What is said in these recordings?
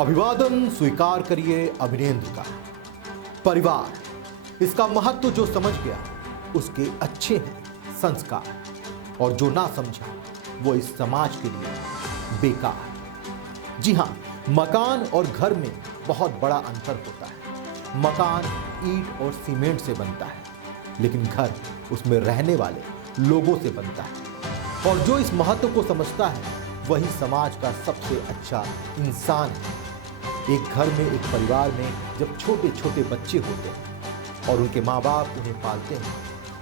अभिवादन स्वीकार करिए अभिनेंद्र का। परिवार, इसका महत्व जो समझ गया उसके अच्छे हैं संस्कार, और जो ना समझा वो इस समाज के लिए बेकार। जी हाँ, मकान और घर में बहुत बड़ा अंतर होता है। मकान ईंट और सीमेंट से बनता है, लेकिन घर उसमें रहने वाले लोगों से बनता है। और जो इस महत्व को समझता है वही समाज का सबसे अच्छा इंसान है। एक घर में, एक परिवार में जब छोटे छोटे बच्चे होते हैं और उनके माँ बाप उन्हें पालते हैं,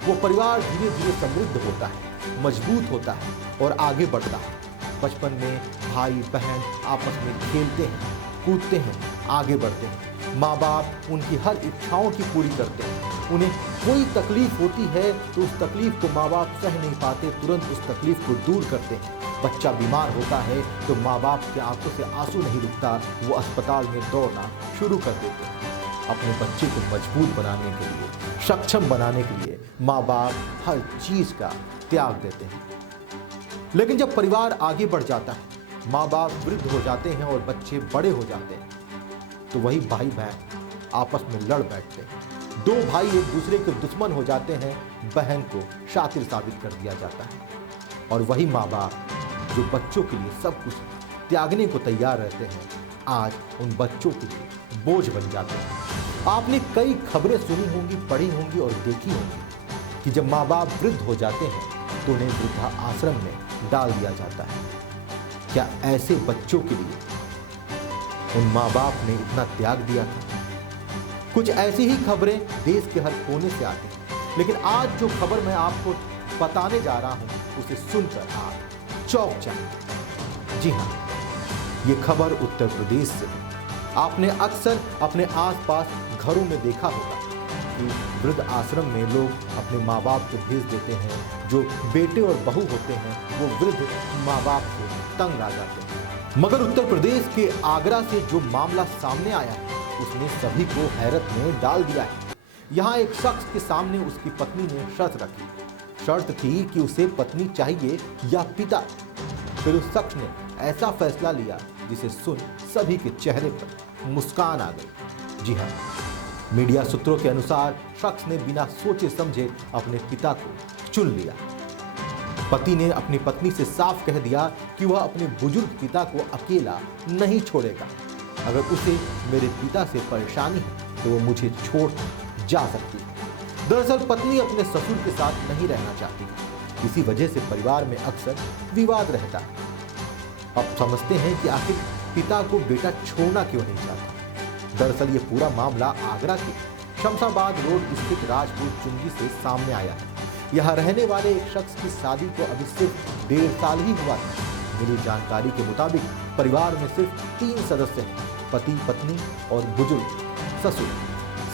वो परिवार धीरे धीरे समृद्ध होता है, मजबूत होता है और आगे बढ़ता है। बचपन में भाई बहन आपस में खेलते हैं, कूदते हैं, आगे बढ़ते हैं। माँ बाप उनकी हर इच्छाओं की पूरी करते हैं। उन्हें कोई तकलीफ होती है तो उस तकलीफ को माँ बाप सह नहीं पाते, तुरंत उस तकलीफ को दूर करते हैं। बच्चा बीमार होता है तो माँ बाप की आंखों से आंसू नहीं रुकता, वो अस्पताल में दौड़ना शुरू कर देते हैं। अपने बच्चे को मजबूत बनाने के लिए, सक्षम बनाने के लिए माँ बाप हर चीज़ का त्याग देते हैं। लेकिन जब परिवार आगे बढ़ जाता है, माँ बाप वृद्ध हो जाते हैं और बच्चे बड़े हो जाते हैं, तो वही भाई बहन आपस में लड़ बैठते हैं। दो भाई एक दूसरे के दुश्मन हो जाते हैं, बहन को शातिर साबित कर दिया जाता है। और वही माँ बाप जो बच्चों के लिए सब कुछ त्यागने को तैयार रहते हैं, आज उन बच्चों के लिए बोझ बन जाते हैं। आपने कई खबरें सुनी होंगी, पढ़ी होंगी और देखी होंगी कि जब माँ बाप वृद्ध हो जाते हैं तो उन्हें वृद्धा आश्रम में डाल दिया जाता है। क्या ऐसे बच्चों के लिए उन माँ बाप ने इतना त्याग दिया था? कुछ ऐसी ही खबरें देश के हर कोने से आती हैं, लेकिन आज जो खबर मैं आपको बताने जा रहा हूं उसे सुनकर आप चौंक जाएंगे। जी हाँ, ये खबर उत्तर प्रदेश से है। आपने अक्सर अपने आसपास घरों में देखा होगा कि वृद्ध आश्रम में लोग अपने माँ बाप को भेज देते हैं। जो बेटे और बहू होते हैं वो वृद्ध माँ बाप को तंग आ जाते हैं। मगर उत्तर प्रदेश के आगरा से जो मामला सामने आया है उसने सभी को हैरत में डाल दिया है। यहाँ एक शख्स के सामने उसकी पत्नी ने शर्त रखी। शर्त थी कि उसे पत्नी चाहिए या पिता। फिर उस शख्स ने ऐसा फैसला लिया जिसे सुन सभी के चेहरे पर मुस्कान आ गई। जी हाँ, मीडिया सूत्रों के अनुसार शख्स ने बिना सोचे समझे अपने पिता को चुन लिया। पति ने अपनी पत्नी से साफ कह दिया कि वह अपने बुजुर्ग पिता को अकेला नहीं छोड़ेगा। अगर उसे मेरे पिता से परेशानी है तो वो मुझे छोड़ जा सकती है। दरअसल पत्नी अपने ससुर के साथ नहीं रहना चाहती। इसी वजह से परिवार में अक्सर विवाद रहता है। अब समझते हैं कि आखिर पिता को बेटा छोड़ना क्यों नहीं चाहता। दरअसल ये पूरा मामला आगरा के शमशाबाद रोड स्थित राजपूत चुंगी से सामने आया है। यहाँ रहने वाले एक शख्स की शादी को अभी सिर्फ 1.5 साल ही हुआ था। मिली जानकारी के मुताबिक परिवार में सिर्फ 3 सदस्य हैं, पति, पत्नी और बुजुर्ग ससुर।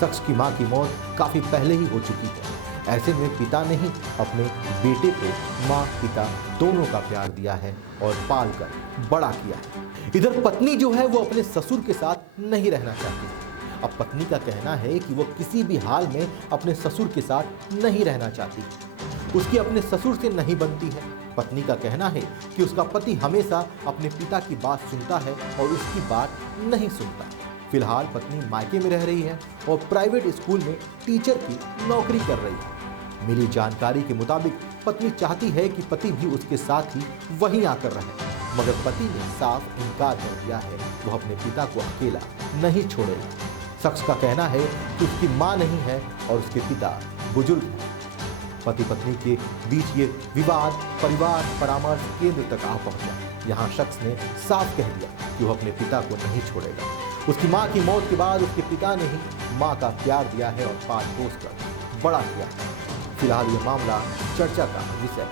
शख्स की मां की मौत काफी पहले ही हो चुकी है। ऐसे में पिता ने ही अपने बेटे को मां पिता दोनों का प्यार दिया है और पाल कर बड़ा किया है। इधर पत्नी जो है वो अपने ससुर के साथ नहीं रहना चाहती। अब पत्नी का कहना है कि वो किसी भी हाल में अपने ससुर के साथ नहीं रहना चाहती। उसकी अपने ससुर से नहीं बनती है। पत्नी का कहना है कि उसका पति हमेशा अपने पिता की बात सुनता है और उसकी बात नहीं सुनता। फिलहाल पत्नी मायके में रह रही है और प्राइवेट स्कूल में टीचर की नौकरी कर रही है। मिली जानकारी के मुताबिक पत्नी चाहती है कि पति भी उसके साथ ही वहीं आकर रहे, मगर पति ने साफ इनकार कर दिया है। वो अपने पिता को अकेला नहीं छोड़ेगा। शख्स का कहना है कि उसकी मां नहीं है और उसके पिता बुजुर्ग हैं। पति पत्नी के बीच ये विवाद परिवार परामर्श केंद्र तक आ पहुंचा। यहाँ शख्स ने साफ कह दिया कि वो अपने पिता को नहीं छोड़ेगा। उसकी मां की मौत के बाद उसके पिता ने ही मां का प्यार दिया है और पाल पोस कर बड़ा किया है। फिलहाल ये मामला चर्चा का विषय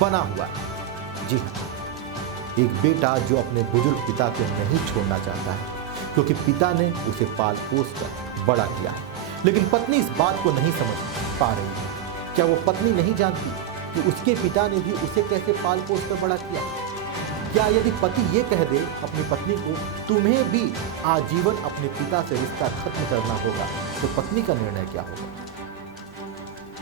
बना हुआ है। जी हाँ, एक बेटा जो अपने बुजुर्ग पिता को नहीं छोड़ना चाहता है क्योंकि पिता ने उसे पाल पोस कर बड़ा किया है, लेकिन पत्नी इस बात को नहीं समझ पा रही है। क्या वो पत्नी नहीं जानती कि उसके पिता ने भी उसे कैसे पाल पोस कर बड़ा किया? क्या यदि पति ये कह दे अपनी पत्नी को तुम्हें भी आजीवन अपने पिता से रिश्ता खत्म करना होगा, तो पत्नी का निर्णय क्या होगा?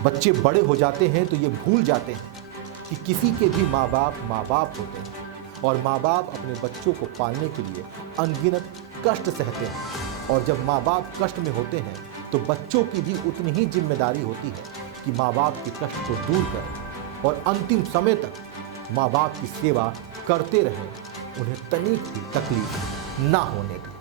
बच्चे बड़े हो जाते हैं तो ये भूल जाते हैं कि किसी के भी माँ बाप होते हैं और माँ बाप अपने बच्चों को पालने के लिए अनगिनत कष्ट सहते हैं। और जब माँ बाप कष्ट में होते हैं तो बच्चों की भी उतनी ही जिम्मेदारी होती है कि माँ बाप के कष्ट को दूर करें और अंतिम समय तक माँ बाप की सेवा करते रहें, उन्हें तनिक भी तकलीफ ना होने दें।